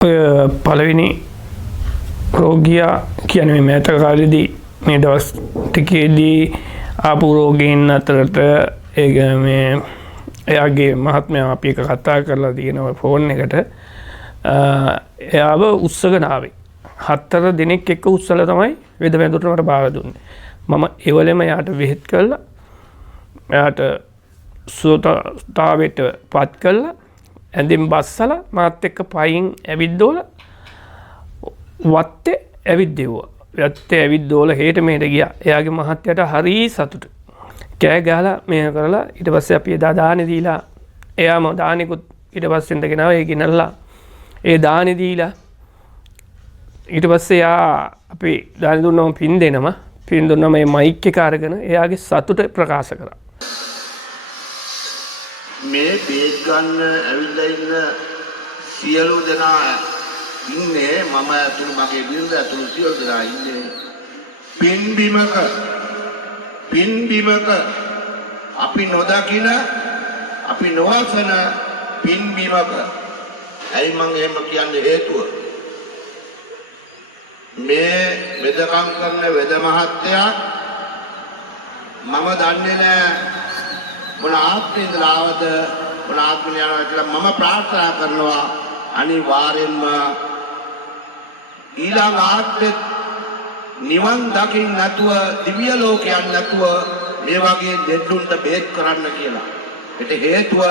පළවෙනි රෝගියා කියන්නේ මේ මෑත කාලේදී මේ දවස් ටිකේදී ආපු රෝගීන් අතරට මේ එයාගේ මහත්මයා අපි එක කතා කරලා තියෙනවා ෆෝන් එකට. එයාව උස්සගෙන ආවේ 4 දිනක් එක්ක උස්සලා තමයි වෙද වැඳුරට මට බාර දුන්නේ. මම ඒවලෙම එයාට වෙහෙත් කළා. එයාට සුවතාවයට පත් කළා. ඇඳෙන් බස්සලා මාත් එක්ක පයින් ඇවිද්දෝලා වත්තේ ඇවිද්දෙව්වා. වත්තේ ඇවිද්දෝලා හෙට මෙහෙට ගියා. එයාගේ මහත්තයාට හරි සතුටු. කෑ ගහලා මේ කරලා ඊට පස්සේ අපි එදා දානේ දීලා එයාම දානෙකුත් ඊට පස්සේ ඉඳගෙන ආවා. ඒ ගෙනල්ලා ඒ දානේ දීලා ඊට පස්සේ එයා අපි දානේ දුන්නම පින් දුන්නම මේ මයික් එක අරගෙන එයාගේ සතුට ප්‍රකාශ කරා. මේ බේත් ගන්න ඇවිල්ලා ඉන්න සියලු දෙනා ඉන්නේ මම අතුරු මගේ බිරිඳ අතුරු සියලු දෙනා ඉන්නේ පින්බිමක අපි නොදකින අපි නොවසන පින්බිමක. ඇයි මම එහෙම කියන්නේ හේතුව? මේ වෙදකම් කරන වෙද මහත්තයා මම දන්නේ නැහැ මොන ආත්මේ ඉඳලා ආවද මොන ආත්මේ යනවා කියලා මම ප්‍රාර්ථනා කරනවා අනිවාර්යෙන්ම ඊළඟ ආත්මෙත් නිවන් දකින්න නැතුව දිව්‍ය ලෝකයක් නැතුව මේ වගේ දෙන්නුන්ට බේත් කරන්න කියලා. ඒට හේතුව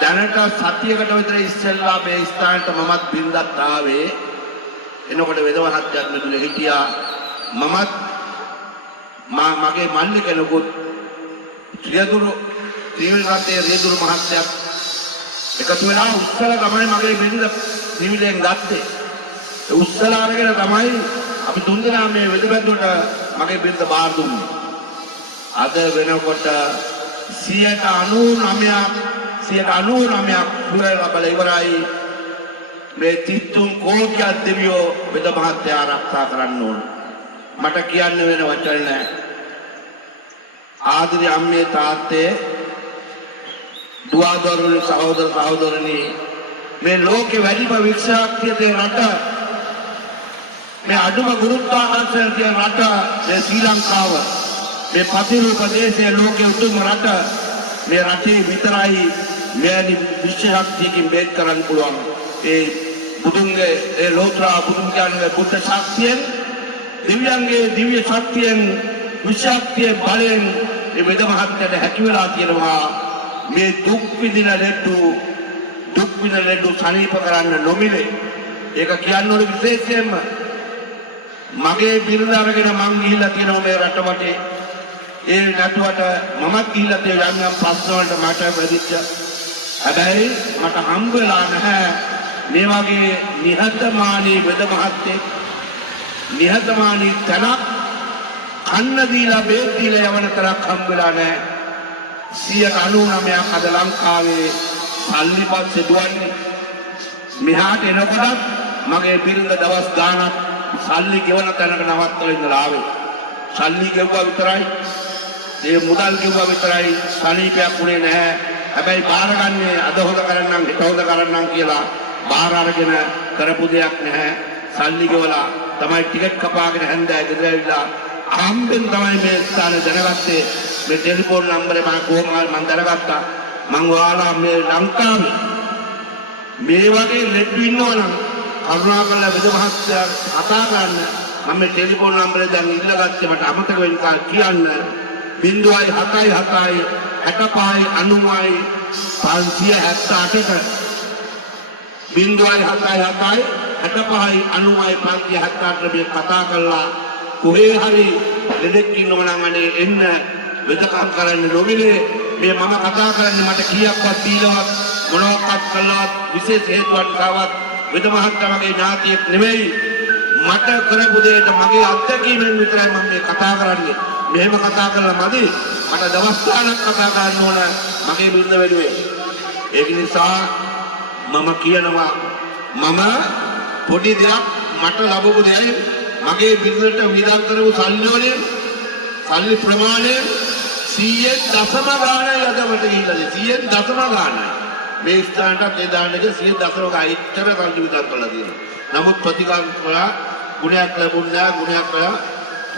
දැනට සතියකට විතර ඉස්සෙල්ලා මේ ස්ථානට මමත් බින්දත් ආවේ. එනකොට වෙදවහත්යක් මෙතුලේ හිටියා. මමත් මගේ මල්ලි කෙනෙකුත් රියදුරු රියදුරු මහත්තයා එකතු වෙලා උස්සල තමයි මගේ බින්ද නිවිලෙන් ගත්තේ. ඒ උස්සල අරගෙන තමයි අපි තුන්දෙනා මේ වෙදබැද්දුවට මගේ බින්ද බාර දුන්නේ. අද වෙනකොට 99% පුරලා බල ඉවරයි. මේ 33 කෝටියක් දෙවියෝ වෙද මහත්තයා ආරක්ෂා කරන්න ඕන. මට කියන්න වෙන වචන නැහැ. ආදරේ අම්මේ තාත්තේ දුවදරුණු සහෝදරනි මේ ලෝකේ වැඩිම විශ්වාසය තියෙන රට මේ අඩුම ගුරුත්වාකර්ෂණය තියෙන රට මේ ශ්‍රී ලංකාව මේ පතිරු ප්‍රදේශයේ ලෝකයේ උතුම් රට මේ රටේ විතරයි මේ විශ්වාසයකින් බේත් කරන්න පුළුවන්. ඒ බුදුන්ගේ ඒ ලෝත්‍රා බුදුන් කියන්නේ බුද්ධ ශක්තියෙන් දිව්‍යංගේ දිව්‍ය ශක්තියෙන් විශ්වාසයේ බලෙන් මේ වෙද මහත්තයාට හැකි වෙලා තියෙනවා මේ දුක් විඳින ලෙඩු සනීප කරන්න නොමිලේ. ඒක කියන්න ඕනේ විශේෂයෙන්ම මගේ බිරිඳ අරගෙන මං ගිහිල්ලා තියෙනවා මේ රට වටේ. ඒ නැතුවට මමත් ගිහිල්ලා තියෙන යම් ප්‍රශ්න වලට මට වෙදිච්ච. හැබැයි මට හම්බ වෙලා නැහැ මේ වගේ නිහතමානී වෙද මහත්තයෙක් නිහතමානී තනක් කන්න දීලා බේත් දීලා යවන තරක් හම්බ වෙලා නැහැ. 99% අද ලංකාවේ සල්ලිපත් දුවන්නේ. මෙහාට එනකොටත් මගේ බිරිඳ දවස් ගාණක් සල්ලි ගෙවන තැනක නවත්තලා ඉඳලා ආවේ. සල්ලි ගෙවුවා විතරයි. ඒ මුදල් ගෙවුවා විතරයි. සනීපයක් උනේ නැහැ. හැබැයි බාරගන්නේ අද හොද කරන්නම් හෙට හොද කරන්නම් කියලා බාර අරගෙන කරපු දෙයක් නැහැ. සල්ලි ගෙවලා තමයි ටිකට් කපාගෙන හැන්දෑ ගෙදර ඇවිල්ලා හම්බෙන් තමයි මේ ස්ථානේ දැනගත්තේ. මේ ටෙලිෆෝන් නම්බරේ මම කොහොමද මම දැනගත්තා. මං ඔයාලා මේ ලංකාවේ මේ වගේ ලෙඩ්ඩු ඉන්නවනම් කරුණාකරලා වෙද මහත්තයා කතා කරන්න. මම මේ ටෙලිෆෝන් නම්බරේ දැන් ඉල්ලගත්තේ මට අමතක වෙන නිසා කියන්න. 077 65 90 578ට 077 65 90 578ට මේ කතා කරලා කොහේ හරි ලෙඩෙක් ඉන්නව නම් අනේ එන්න වෙදකම් කරන්න නොමිලේ. මේ මම කතා කරන්නේ මට කීයක්වත් දීලවත් මොනවාක්වත් කළවත් විශේෂ හේතුවක් නිසාවත් වෙද මහත්තයා මගේ ඥාතියෙක් නෙවෙයි. මට කරපු දෙයට මගේ අත්දැකීමෙන් විතරයි මම මේ කතා කරන්නේ. මෙහෙම කතා කරලා මදි. මට දවස් ගාණක් කතා කරන්න ඕන මගේ බිරිඳ වෙනුවෙන්. ඒක නිසා මම කියනවා මම පොඩි දෙයක් මට ලැබුණු දෙයක් මගේ බිරිඳට විදක් කරපු සල්ලි වලින් සල්ලි ප්‍රමාණය 100 දශම ගාණයි අද මට ගිහිල්ලා 100 දශම ගාණයි. මේ ස්ථානට ඒ දාන්නක 100% අයිතර තල්ලු විතර කළා තියෙනවා. නමුත් ප්‍රතිකාර කළා ගුණයක් ලැබුණා ගුණයක් කළා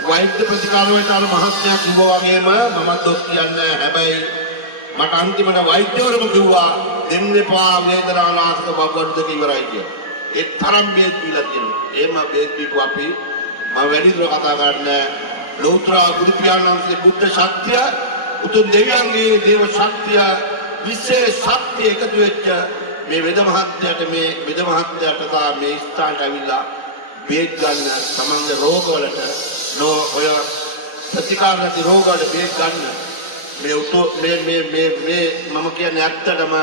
වෛද්‍ය ප්‍රතිකාර වලට අර මහත්මයා කිව්වා වගේම මම දොස් කියන්නේ හැබැයි මට අන්තිමට වෛද්‍යවරම කිව්වා දෙන්න එපා වේදනානාශක බබ්බඩු දෙක ඉවරයි කියලා. ඒ තරම් බේත් දීලා තියෙනවා. එහෙම බේත් දීපු අපි මම වැඩිදුර කතා කරන්නේ ලෞතර බුදු පියාණන්ගේ බුද්ධ ශක්තිය උතුම් දෙවියන්ගේ දේව ශක්තිය විශේෂ ශක්තිය එකතු වෙච්ච මේ වෙද මහත්මයාට මේ ස්ථානට ඇවිල්ලා බේත් ගන්න සමන්ගේ රෝගවලට ඔය ප්‍රතිකාර නැති රෝගවලට බේත් ගන්න මේ මම කියන්නේ ඇත්තටම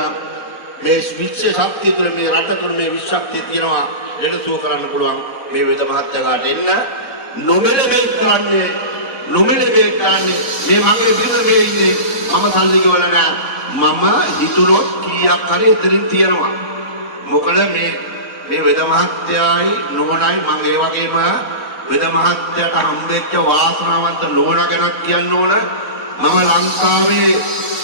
මේ විශ්ව ශක්තිය තුළ මේ රට තුළ මේ විශ්ව ශක්තිය තියෙනවා ලෙඩසුව කරන්න පුළුවන් මේ වෙද මහත්මයාට එන්න නොමිල බේත් කරන්නේ මේ මගේ බිරිඳ මේ ඉන්නේ මම සල්ලි ගෙවල නෑ මම හිතුනොත් කීයක් හරි එතනින් තියනවා මොකද මේ වෙද මහත්තයායි නෝනයි මම ඒ වගේම වෙද මහත්තයාට හම්බෙච්ච වාසනාවන්ත නෝනා ගැනත් කියන්න ඕන මම ලංකාවේ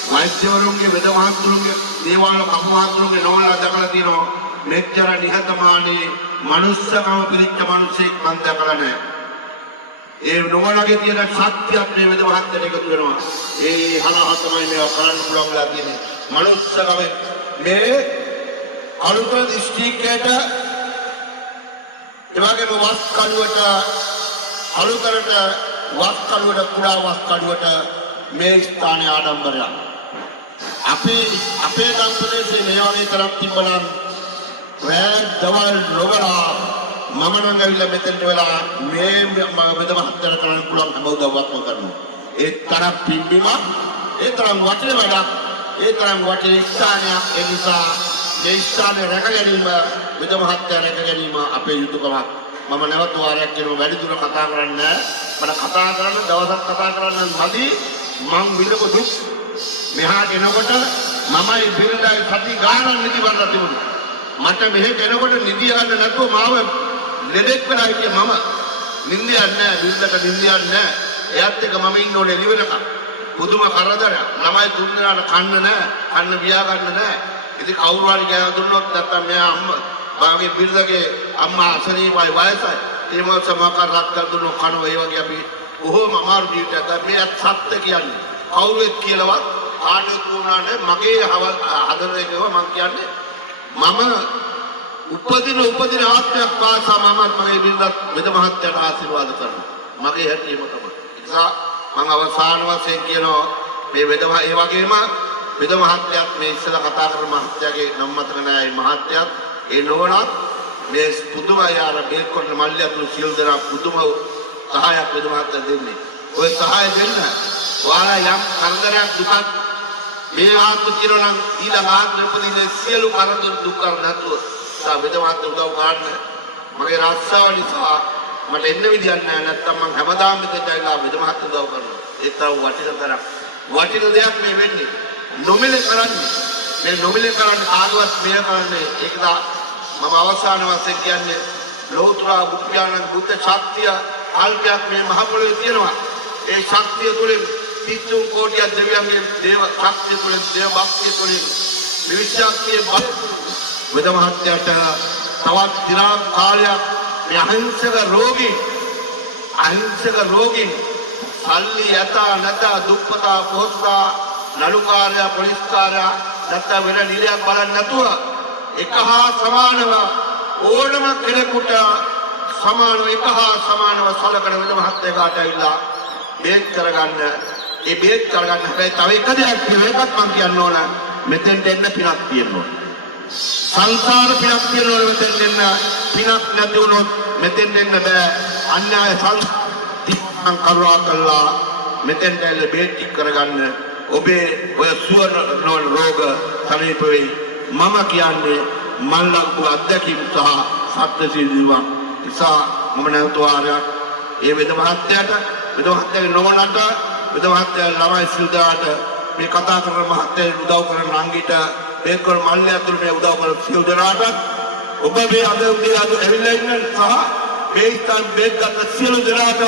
වෛද්‍යවරුන්ගේ වෙද මහත්තුරුන්ගේ දේවාල කපු මහත්තුරුන්ගේ නෝනලා දැකලා තියෙනවා මෙච්චර නිහතමානී මනුස්සකම පිරිච්ච මිනිසෙක් මම දැකලා නෑ ඒ නෝනගේ තියෙන ශක්තියක් මේ වෙද මහත්තයාට එකතු වෙනවා ඒ හලහ තමයි මේවා කරන්න පුළුවන් වෙලා තියෙන්නේ මනුස්සකම මේ අලුතෙන් දිස්ත්‍රික්කයට එවාගේම වස් කඩුවට අලුතරට වස් කඩුවට කුඩා වස් කඩුවට මේ ස්ථානයේ ආඩම්බරයක් අපේ ගම් ප්‍රදේශයේ මේ වගේ තරක් තිබ්බනම් රෑ දවල් නොබලා මම නම් ඇවිල්ලා මෙතෙන්ට වෙලා මේ වෙද මහත්තයාට කරන්න පුළුවන් හැම උදව්වක්ම කරනවා ඒ තරම් පිම්බීමක් ඒ තරම් වටින වැඩක් ඒ තරම් වටින ස්ථානයක් ඒ නිසා මේ ස්ථානයේ රැක ගැනීම වෙද මහත්තයා රැක ගැනීම අපේ යුතුයකමක් මම නැවත වාරයක් කියනවා වැඩි දුර කතා කරන්නේ මට කතා කරන්න දවසක් කතා කරන්න මදි මං විඳපු දුක් මෙහාට එනකොට මමයි බිරිඳයි සති ගානක් නිදි වරලා තිබුණා මට මෙහෙට එනකොට නිදි යන්න නැතුව මාව ලෙඩෙක් වෙලා හිටියේ මම නිින්දියක් නැහැ බිරිඳට නිින්දියක් නැහැ එයාත් එක්ක මම ඉන්න ඕනේ එළිවෙනකම් පුදුම කරදරයක් ළමයි තුන් දෙනාට කන්න නැහැ කන්න වියා ගන්න නැහැ ඉතින් කවුරු හරි ගෑව දුන්නොත් නැත්තම් මෙයා අම්මා මාගේ බිරිඳගේ අම්මා අසනීපයි වයසයි ඒ මොකද සමහර රක්කල් දුන්නොත් කනවා ඒ වගේ අපි කොහොම අමාරු ජීවිතයක් මේ සත්‍ය කියන්නේ කවුරුත් කියලාවත් ආඩුවක් වුණානේ මගේ හදන එකව මම කියන්නේ මම උපදින ආත්මයක් පාසා මම මගේ බිරිඳත් වෙද මහත්තයාට ආශිර්වාද කරනවා මගේ හැටිම තමයි ඒ නිසා මම අවසාන වශයෙන් කියනවා මේ වෙද ඒ වගේම වෙද මහත්තයාත් මේ ඉස්සලා කතා කරන මහත්තයාගේ නම් මතක නැහැ මේ මහත්තයාත් ඒ නෝනත් මේ පුදුම යාර බේත් කරන මල්ලියතුළු සියලු දෙනා පුදුම සහායක් වෙද මහත්තයා දෙන්නේ ඔය සහාය දෙන්න ඔයාලා යම් කරදරයක් දුකක් මේ ආත්ම කිරණ ඊළඟ ආත්ම උපදින සියලු කරදර දුක් කර නැතුව වෙද මහත්තයා උදව් කරන්න මගේ රස්සාව නිසා මට එන්න විදියක් නැහැ නැත්තම් මම හැමදාම මෙතෙන්ට ඇවිල්ලා වෙද මහත්තයා උදව් කරනවා ඒ තරම් වටින දෙයක් මේ වෙන්නේ නොමිලේ කරන්නේ ආගවත් මෙය කරන්නේ ඒකද මම අවසාන වශයෙන් කියන්නේ ලෞතර බුදු පියාණන් බුද්ධ ශක්තිය අල්පයක් මේ මහ පොළොවේ තියෙනවා ඒ ශක්තිය තුළින් 30 කෝටියක් දෙවියන්ගේ දේව ශක්තිය තුළින් දේව භක්තිය තුළින් විවිධාක්තිය බල වෙද මහත්තයාට තවත් දිනා කාලයක් මේ අහිංසක රෝගීන් සල්ලි යත නැත දුප්පතා පොහොසතා නළුකාරයා පොලිස්කාරයා නැත්නම් වෙන නිරයක් බලන්නේ නැතුව එක හා සමානව ඕනම කෙනෙකුට සමානව සලකන වෙද මහත්තයාට ඇවිල්ලා බේත් කරගන්න හැබැයි තව එක දෙයක් මේකත් මම කියන්න ඕන මෙතෙන්ට එන්න පිනක් තියෙනවා සංසාර පිනක් තියෙනවා මෙතෙන්ට එන්න පිනක් නැති වුණොත් මෙතෙන්ට එන්න බෑ අන්‍යාය සංස්කෘතික කරුණා කළා මෙතෙන්ට එන්න බේත් කරගන්න ඔබේ ඔය සුවන රෝග සනීප වෙයි මම කියන්නේ මල්ලක්කු අධ්‍යක්ෂික සහ සත්‍ය සිල්වා නිසා මම නැවත වාරයක් ඒ වෙද මහත්තයාගේ නෝනට වෙද මහත්තයා ළමයි සිල්දාට මේ කතා කරන මහත්තයා උදව් කරන නංගිට මේ කර මල්ලියතුළු මේ උදව් කරන සියලු දෙනාට ඔබ මේ අද උදේ ඇවිල්ලා ඉන්න සහ මේ ස්ථාන බේත් ගන්න සියලු දෙනාට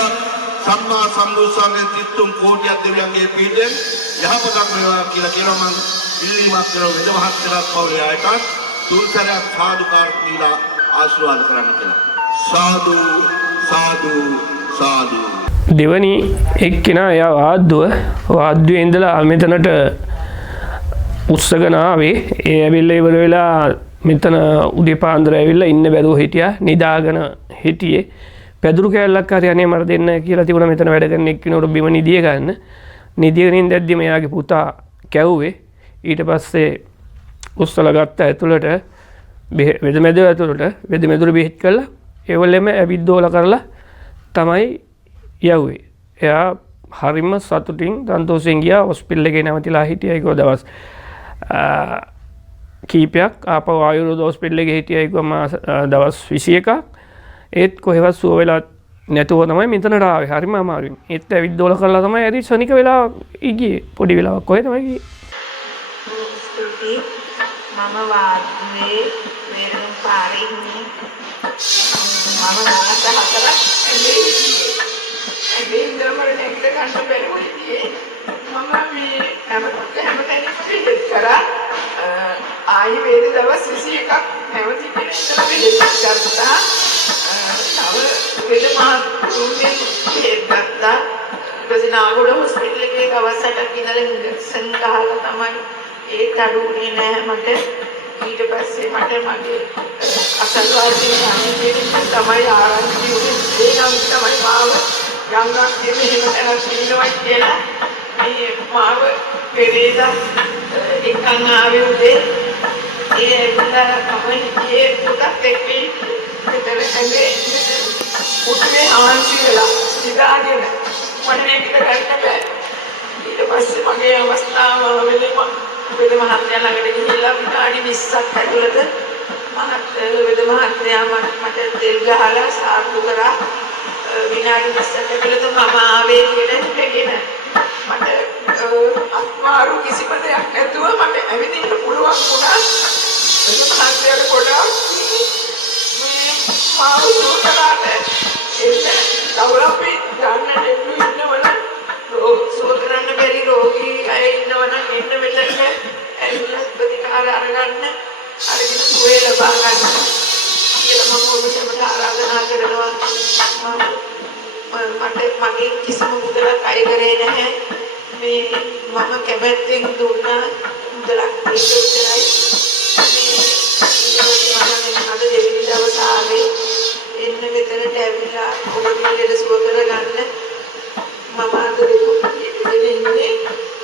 සම්මා සම්බුද්ධ සංඝේ 30 කෝටියක් දෙවියන්ගේ පීඩෙන් යහපතක් වේවා කියලා කියනවා මම ඉල්ලීමක් කරන වෙද මහත්මයාත් පවුලේ අයටත් තුන්සරයක් සාදුකාර දීලා ආශිර්වාද කරන්න කියලා. සාදු සාදු සාදු. දෙවනි එක්කෙනා එයා වාද්දුවේ ඉඳලා මෙතනට උත්සගෙන ආවේ. ඒ ඇවිල්ලා ඉවර වෙලා මෙතන උදේ පාන්දර ඇවිල්ලා ඉන්න බැරුව හිටියා. නිදාගෙන හිටියේ. පැදුරු කෑල්ලක් හරි අනේ මට දෙන්න කියලා තිබුණා. මෙතන වැඩ කරන එක්කිනුට බිම නිදිය ගන්න. නිදියගෙන ඉඳද්දිම එයාගේ පුතා කැව්වේ. ඊට පස්සේ උස්සලා ගත්ත ඇතුළට වෙදමෙදුර ඇතුළට වෙදමෙදුර බෙහෙත් කළා. ඒවලෙම ඇවිද්දෝල කරලා තමයි යව්වේ. එයා හරිම සතුටින් සන්තෝෂයෙන් ගියා. හොස්පිටල් එකේ නැවතිලා හිටියා. ඒක දවස් කීපයක් ආපහු ආයුර්වේද හොස්පිටල් එකේ හිටියා. ඒක දවස් 21ක්. ඒත් කොහෙවත් සුව වෙලා නැතුව තමයි මෙතනට ආවේ. හරිම අමාරුයි. ඒත් ඇවිද්දෝල කරලා තමයි ඇරි ශනික වෙලා ගියේ. පොඩි වෙලාවක් කොහෙ තමයි ගියේ. මම වාද්දුවේ වේරණ පාරේ ඉන්නේ. මම මාස 4ක් ඇගේ ඉඳලා මට නැගිට ගන්න බැරුව හිටියේ. මම මේ හැමතැනම පිළිත් කරා. ආයි වේද දවස් 21ක් නැවතිගෙන ඉඳලා පිළිත් කරා. තව වේද මාතුනේ හේත්තා. ඊපස්සේ නාගොඩ හොස්පිටල් එකේ දවස් 8ක් ඉඳලා ඉන්ජෙක්ෂන් ගහලා තමයි ඒ තඩුනේ නෑ මට. ඊට පස්සේ මට මගේ අසල්වාසී අනිත් තමයි ආරංචි උනේ. ඒ නම් තමයි මාව ගංගා දෙමෙහෙම තැනක් ඉන්නවා කියලා මේ මාව පෙරේද එකන් ආවේ උදේ. ඒ ඇවිල්ලා තමයි ඒ පුතත් එක්ක මෙතන ඇඟේ උත්නේ ආන්සි වෙලා ඉඳාගෙන මට මේක ගන්න බෑ. ඊට පස්සේ මගේ අවස්ථාව වෙලෙම වෙද මහත්තයා ළඟට ගිහිල්ලා විනාඩි 20ක් ඇතුළත වෙද මහත්තයා මට තෙල් ගහලා සාර්ථක කරා. විනාඩි 20ක් ඇතුළත මම ආවේ කියලා හිතගෙන මට අත්මාරු කිසිම දෙයක් නැතුව මට ඇවිදින්න පුළුවන් වුණා. වෙද මහත්තයාට ගොඩාක් මේ මාව දුකලාට එන්න තවලපි ගන්න දෙන්නු ඉන්නවල සෝදරන්න බැරි රෝගී අය ඉන්නවනම් එන්න මෙතන ඇවිල්ලා ප්‍රතිකාර අරගන්න අරගෙන සුවය ලබා ගන්න කියලා මම ඔබට ආරාධනා කරනවා. මට මගේ කිසිම මුදලක් අය කරේ නැහැ. මේ මම කැමැත්තෙන් දුන්න මුදලක් විතරයි. මේ අද දෙවෙනි දවසේ ආවේ එන්න මෙතනට ඇවිල්ලා ඔබගේ ලෙඩ සුව කරගන්න මම අද ඉන්නේ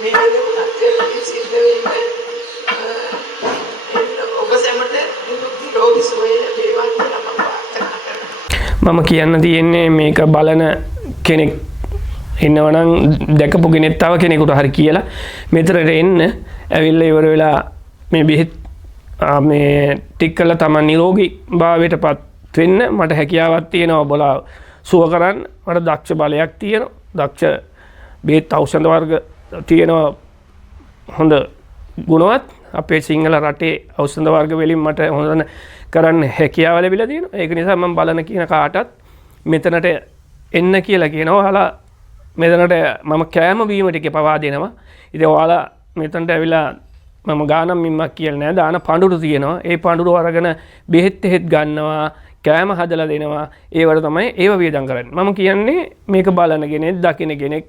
මේ වෙලාවට සිද්ධ වෙන්නේ ඔබ සැමට නිරෝගී සුවය ලැබේවා කියලා මම ප්‍රාර්ථනා කරනවා. මම කියන්න තියෙන්නේ මේක බලන කෙනෙක් ඉන්නවනම් දැකපු කෙනෙක් තව කෙනෙකුට හරි කියලා මෙතනට එන්න ඇවිල්ලා ඉවර වෙලා මේ බෙහෙත් මේ ටික කළා තමයි නිරෝගී භාවයටපත් වෙන්න මට හැකියාවක් තියෙනවා. බලා සුව කරන්න මට දක්ෂ බලයක් තියෙනවා. දක්ෂ බෙහෙත් ඖෂධ වර්ග තියෙනවා හොඳ ගුණවත්. අපේ සිංහල රටේ ඖෂධ වර්ග වලින් මට හොඳ කරන්න හැකියාව ලැබිලා තියෙනවා. ඒක නිසා මම බලන කියන කාටත් මෙතනට එන්න කියලා කියනවා. ඔයාලා මෙතනට මම කෑම බීම ටික පවා දෙනවා. ඉතින් ඔයාලා මෙතනට ඇවිල්ලා මම ගානම් මිම්මක් කියලා නෑ. දාන පඳුරු තියෙනවා. ඒ පඳුරු අරගෙන බෙහෙත් එහෙත් ගන්නවා. කෑම හදලා දෙනවා. ඒවට තමයි ඒව වියදම් කරන්නේ. මම කියන්නේ මේක බලන කෙනෙක් දකින කෙනෙක්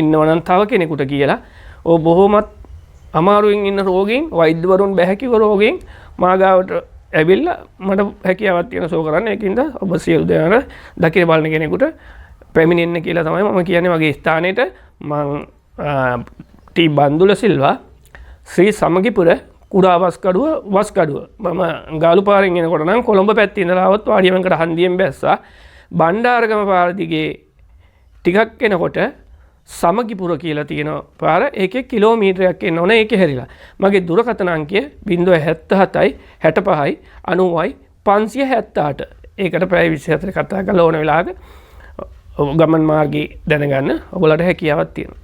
ඉන්නවනම් තව කෙනෙකුට කියලා. ඔය බොහොමත් අමාරුවෙන් ඉන්න රෝගීන් වෛද්‍යවරුන් බැහැකිව රෝගීන් මාගාවට ඇවිල්ලා මට හැකියාවක් තියෙන සෝ කරන්න. ඒකින්ද ඔබ සියලු දෙනා දකින බලන කෙනෙකුට පැමිණෙන්න කියලා තමයි මම කියන්නේ. මගේ ස්ථානෙට මම ටී බන්දුල සිල්වා ශ්‍රී සමගිපුර කුඩා වස්කඩුව මම ගාලු පාරෙන් එනකොට නම් කොළඹ පැත්තේ ඉඳලා આવත් වාඩියමකට හන්දියෙන් බැස්සා. බණ්ඩාරගම පාර දිගේ ටිකක් එනකොට සමගිපුර කියලා තියෙන පාර. ඒකේ කිලෝමීටරයක් එන්න ඕන. ඒකේ හැරිලා මගේ දුරකථන අංකය 077යි 65යි 90යි 578. ඒකට පැය 24 කතා කරලා ඕන වෙලාවක ගමන් මාර්ගය දැනගන්න ඔයගොල්ලන්ට හැකියාවක් තියෙනවා.